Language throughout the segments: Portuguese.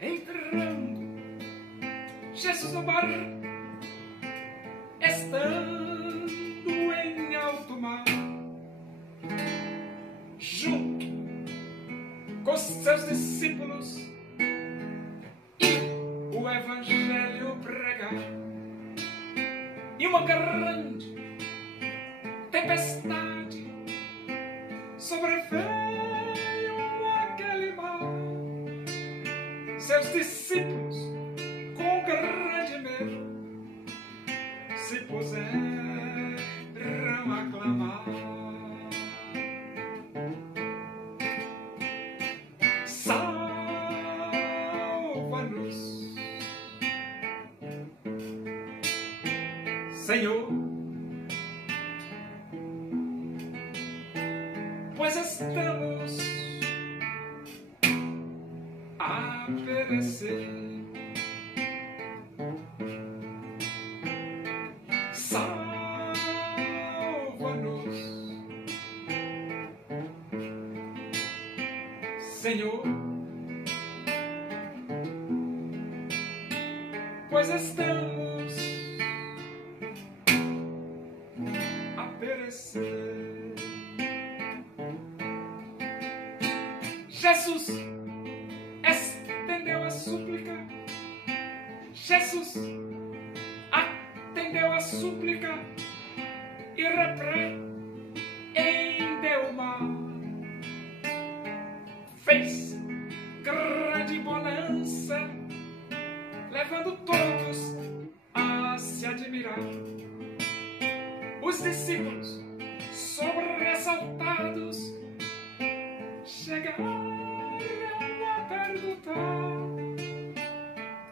Entrando Jesus no bar, estando em alto mar, junto com seus discípulos, e o evangelho pregar, e uma grande tempestade sobreveio aquele mar. Seus discípulos, com grande medo, se puseram a clamar: salva-nos, Senhor, pois estamos a perecer. Salva-nos, Senhor, pois estamos a perecer. Jesus estendeu a súplica, Jesus atendeu a súplica e repreendeu o mar. Fez grande bonança, levando todos a se admirar. Os discípulos, sobressaltados, chegaram a perguntar: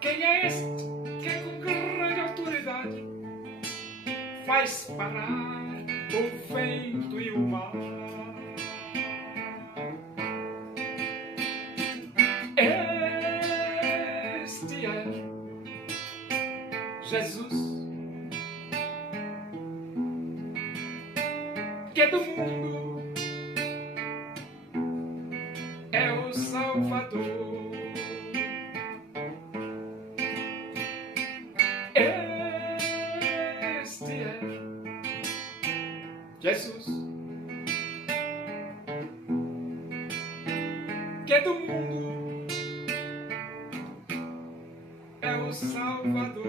quem é este que com grande autoridade faz parar o vento e o mar? Este é Jesus, que do mundo é o Salvador. Este é Jesus, que do mundo é o Salvador.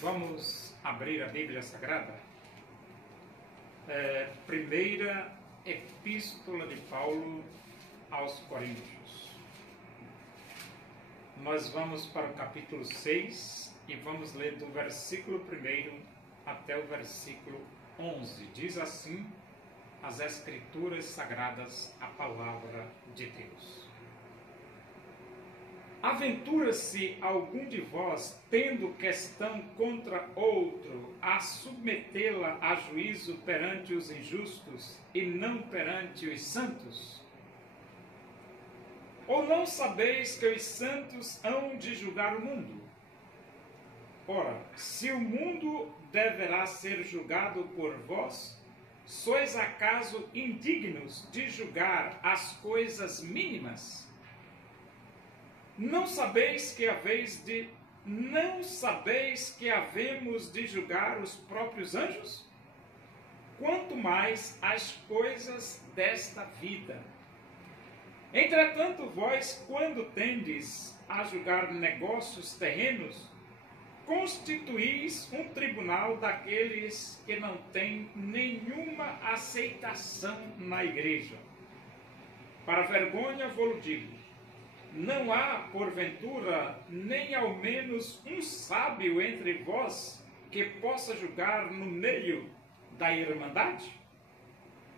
Vamos abrir a Bíblia Sagrada. Primeira Epístola de Paulo aos Coríntios. Nós vamos para o capítulo 6 e vamos ler do versículo 1 até o versículo 11. Diz assim as Escrituras Sagradas, a Palavra de Deus. Aventura-se algum de vós, tendo questão contra outro, a submetê-la a juízo perante os injustos e não perante os santos? Ou não sabeis que os santos hão de julgar o mundo? Ora, se o mundo deverá ser julgado por vós, sois acaso indignos de julgar as coisas mínimas? Não sabeis que havemos de julgar os próprios anjos? Quanto mais as coisas desta vida. Entretanto, vós, quando tendes a julgar negócios terrenos, constituís um tribunal daqueles que não têm nenhuma aceitação na igreja. Para vergonha vou-lo digo, não há, porventura, nem ao menos um sábio entre vós que possa julgar no meio da irmandade?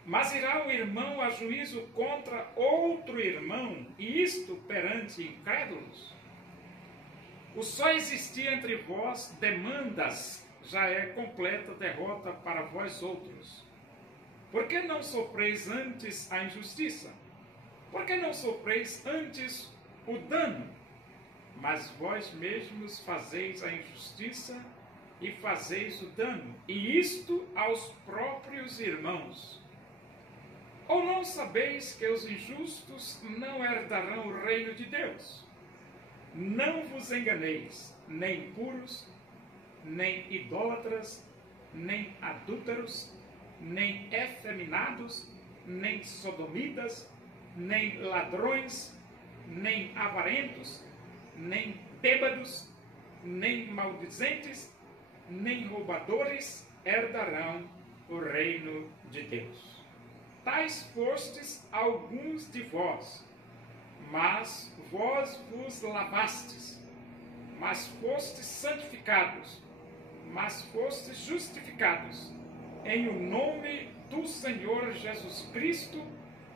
Mas irá um irmão a juízo contra outro irmão, e isto perante incrédulos? O só existir entre vós demandas já é completa derrota para vós outros. Por que não sofreis antes a injustiça? Por que não sofreis antes o dano? mas vós mesmos fazeis a injustiça e fazeis o dano, e isto aos próprios irmãos. Ou não sabeis que os injustos não herdarão o reino de Deus? Não vos enganeis, nem impuros, nem idólatras, nem adúlteros, nem efeminados, nem sodomitas, nem ladrões, nem avarentos, nem bêbados, nem maldizentes, nem roubadores herdarão o reino de Deus. Tais fostes alguns de vós, mas vós vos lavastes, mas fostes santificados, mas fostes justificados, em o nome do Senhor Jesus Cristo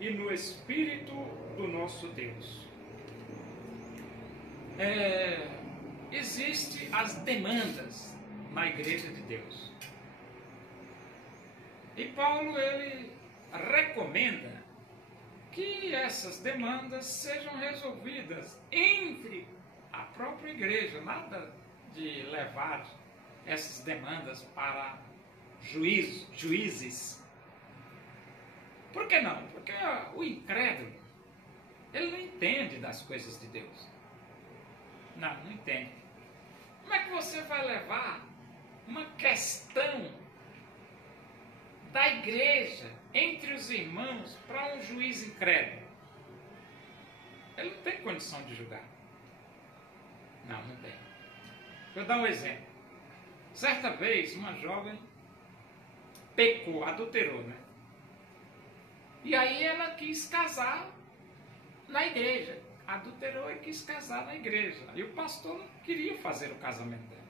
e no Espírito do nosso Deus. Existem as demandas na Igreja de Deus. E Paulo, ele recomenda que essas demandas sejam resolvidas entre a própria igreja, nada de levar essas demandas para juízes. Por que não? Porque o incrédulo, ele não entende das coisas de Deus. Não entende. Como é que você vai levar uma questão da igreja entre os irmãos para um juiz incrédulo? Ele não tem condição de julgar. Não tem. Vou dar um exemplo. Certa vez, uma jovem pecou, adulterou, né? E aí ela quis casar na igreja. Adulterou e quis casar na igreja. E o pastor não queria fazer o casamento dela.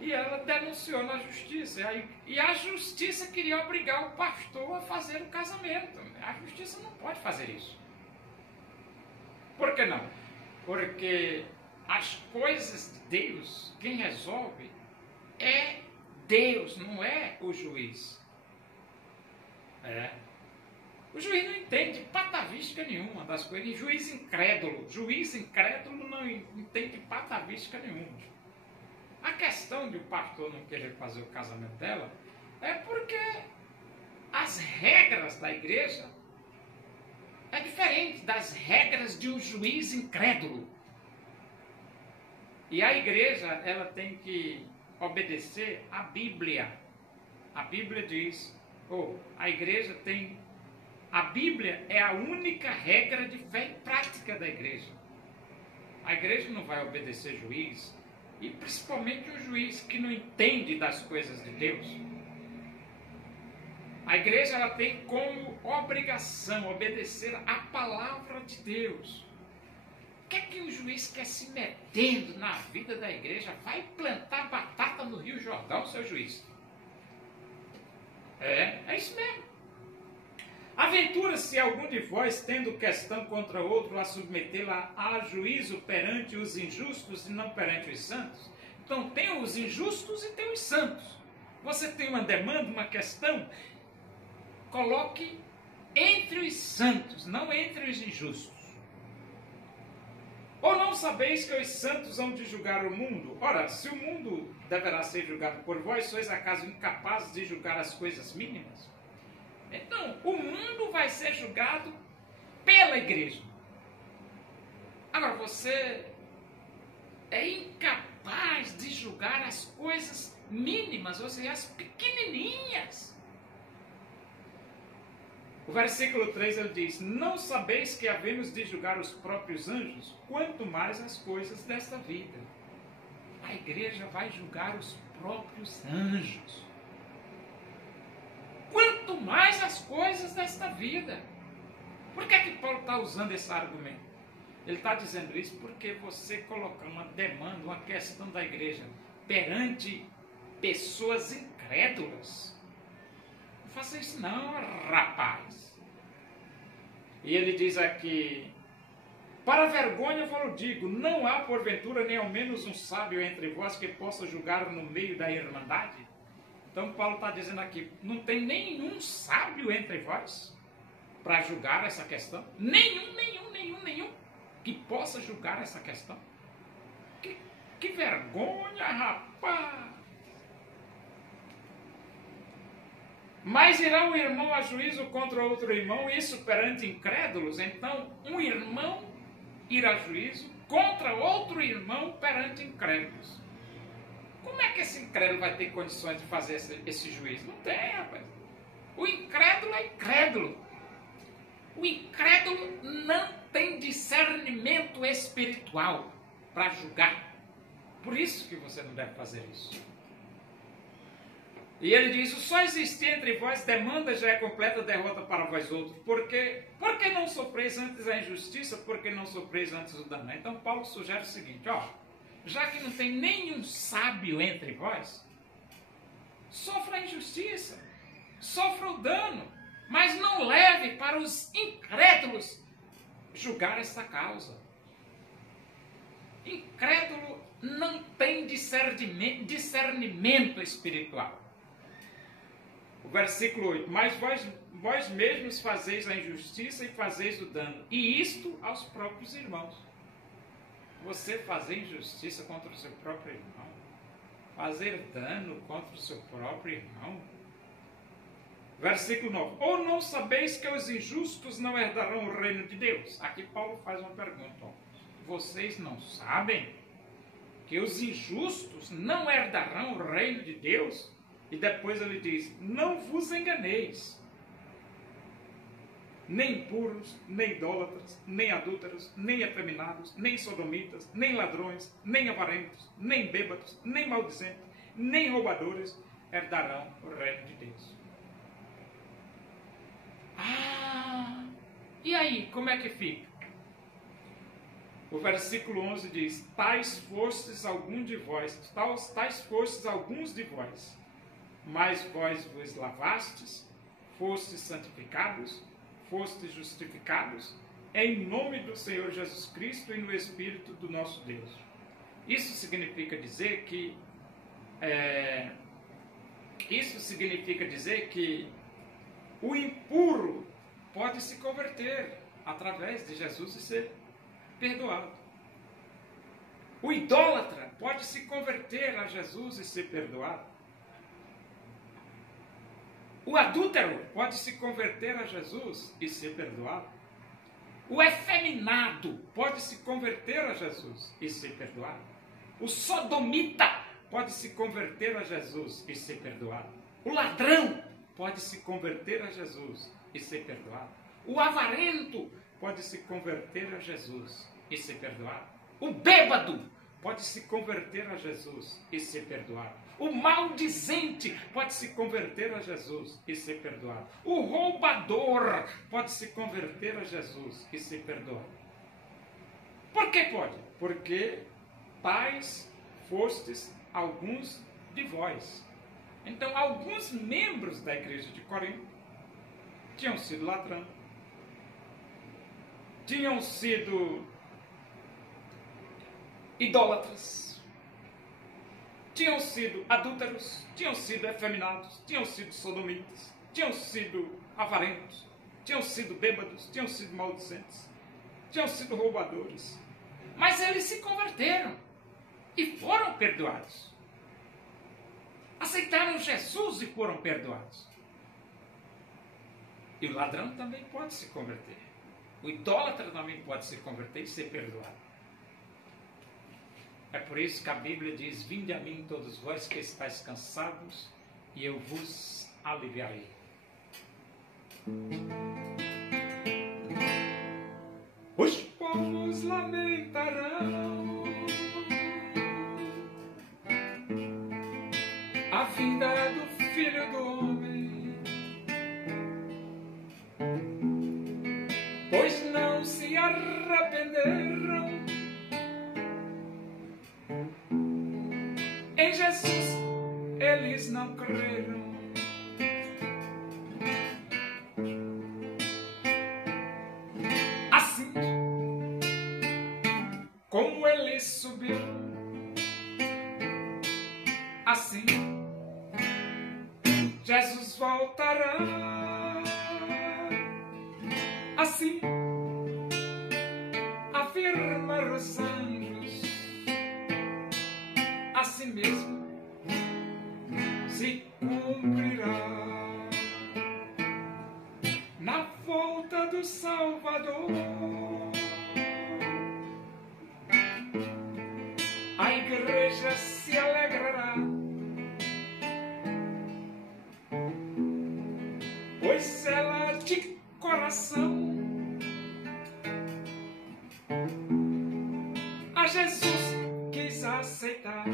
E ela denunciou na justiça. E a justiça queria obrigar o pastor a fazer o casamento. A justiça não pode fazer isso. Por que não? Porque as coisas de Deus, quem resolve é Deus, não é o juiz. O juiz não entende patavisca nenhuma das coisas. E juiz incrédulo não entende patavisca nenhuma. A questão de o pastor não querer fazer o casamento dela é porque as regras da igreja é diferente das regras de um juiz incrédulo. E a igreja, ela tem que obedecer à Bíblia. A Bíblia diz, a igreja tem... A Bíblia é a única regra de fé e prática da igreja. A igreja não vai obedecer juiz, e principalmente um juiz que não entende das coisas de Deus. A igreja, ela tem como obrigação obedecer à palavra de Deus. O que é que o juiz quer se metendo na vida da igreja? Vai plantar batata no Rio Jordão, seu juiz. É isso mesmo. Aventura-se algum de vós, tendo questão contra outro, a submetê-la a juízo perante os injustos e não perante os santos? Então tem os injustos e tem os santos. Você tem uma demanda, uma questão, coloque entre os santos, não entre os injustos. Ou não sabeis que os santos hão de julgar o mundo? Ora, se o mundo deverá ser julgado por vós, sois acaso incapazes de julgar as coisas mínimas? Então, o mundo vai ser julgado pela igreja. Agora, você é incapaz de julgar as coisas mínimas, ou seja, as pequenininhas. O versículo 3, ele diz, não sabeis que havemos de julgar os próprios anjos, quanto mais as coisas desta vida. A igreja vai julgar os próprios anjos. Quanto mais as coisas desta vida. Por que Paulo está usando esse argumento? Ele está dizendo isso porque você colocar uma demanda, uma questão da igreja perante pessoas incrédulas. Não faça isso não, rapaz. E ele diz aqui, para vergonha eu vos digo, não há porventura nem ao menos um sábio entre vós que possa julgar no meio da irmandade? Então Paulo está dizendo aqui, não tem nenhum sábio entre vós para julgar essa questão? Nenhum. que possa julgar essa questão. Que vergonha, rapaz! Mas irá um irmão a juízo contra outro irmão, isso perante incrédulos? Então, um irmão irá a juízo contra outro irmão perante incrédulos. Como é que esse incrédulo vai ter condições de fazer esse juízo? Não tem, rapaz. O incrédulo é incrédulo. O incrédulo não tem discernimento espiritual para julgar. Por isso que você não deve fazer isso. E ele diz, o só existir entre vós demanda já é completa derrota para vós outros. Por que não sofreis antes a injustiça? Por que não sofreis antes o dano? Então Paulo sugere o seguinte, ó, já que não tem nenhum sábio entre vós, sofra a injustiça, sofra o dano, mas não leve para os incrédulos julgar esta causa. Incrédulo não tem discernimento espiritual. O versículo 8, mas vós mesmos fazeis a injustiça e fazeis o dano, e isto aos próprios irmãos. Você fazer injustiça contra o seu próprio irmão, fazer dano contra o seu próprio irmão. Versículo 9, ou não sabeis que os injustos não herdarão o reino de Deus? Aqui Paulo faz uma pergunta, ó. Vocês não sabem que os injustos não herdarão o reino de Deus? E depois ele diz, não vos enganeis. Nem impuros, nem idólatras, nem adúlteros, nem efeminados, nem sodomitas, nem ladrões, nem avarentos, nem bêbados, nem maldizentes, nem roubadores herdarão o reino de Deus. Ah, e aí, como é que fica? O versículo 11 diz, tais fostes alguns de vós, mas vós vos lavastes, fostes santificados, fostes justificados, em nome do Senhor Jesus Cristo e no Espírito do nosso Deus. Isso significa dizer que o impuro pode se converter através de Jesus e ser perdoado. O idólatra pode se converter a Jesus e ser perdoado. O adúltero pode se converter a Jesus e ser perdoado. O efeminado pode se converter a Jesus e ser perdoado. O sodomita pode se converter a Jesus e ser perdoado. O ladrão pode se converter a Jesus e ser perdoado. O avarento pode se converter a Jesus e ser perdoado. O bêbado pode se converter a Jesus e ser perdoado. O maldizente pode se converter a Jesus e ser perdoado. O roubador pode se converter a Jesus e ser perdoado. Por que pode? Porque tais fostes alguns de vós. Então, alguns membros da igreja de Corinto tinham sido ladrão, tinham sido idólatras, tinham sido adúlteros, tinham sido efeminados, tinham sido sodomitas, tinham sido avarentos, tinham sido bêbados, tinham sido maldizentes, tinham sido roubadores. Mas eles se converteram e foram perdoados. Aceitaram Jesus e foram perdoados. E o ladrão também pode se converter. O idólatra também pode se converter e ser perdoado. É por isso que a Bíblia diz, vinde a mim todos vós que estáis cansados, e eu vos aliviarei. Os povos lamentarão a vinda do Filho do Homem, pois não se arrependeram. Em Jesus eles não creram. Assim como ele subiu, assim Jesus voltará. Assim afirma vinda do Salvador. A igreja se alegrará, pois ela de coração a Jesus quis aceitar.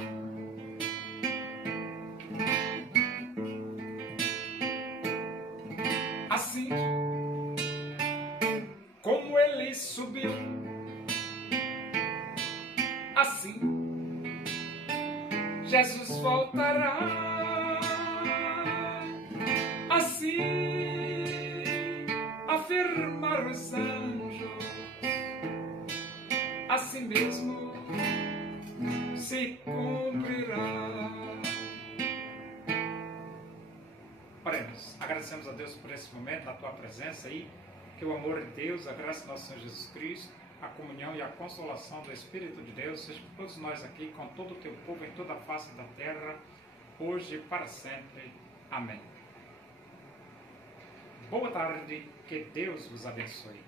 Assim como ele subiu, assim Jesus voltará. Assim afirmaram os anjos, assim mesmo se cumprirá. Oremos. Agradecemos a Deus por esse momento, na tua presença aí, que o amor de Deus, a graça do nosso Senhor Jesus Cristo, a comunhão e a consolação do Espírito de Deus seja com todos nós aqui, com todo o teu povo em toda a face da terra, hoje e para sempre. Amém. Boa tarde, que Deus vos abençoe.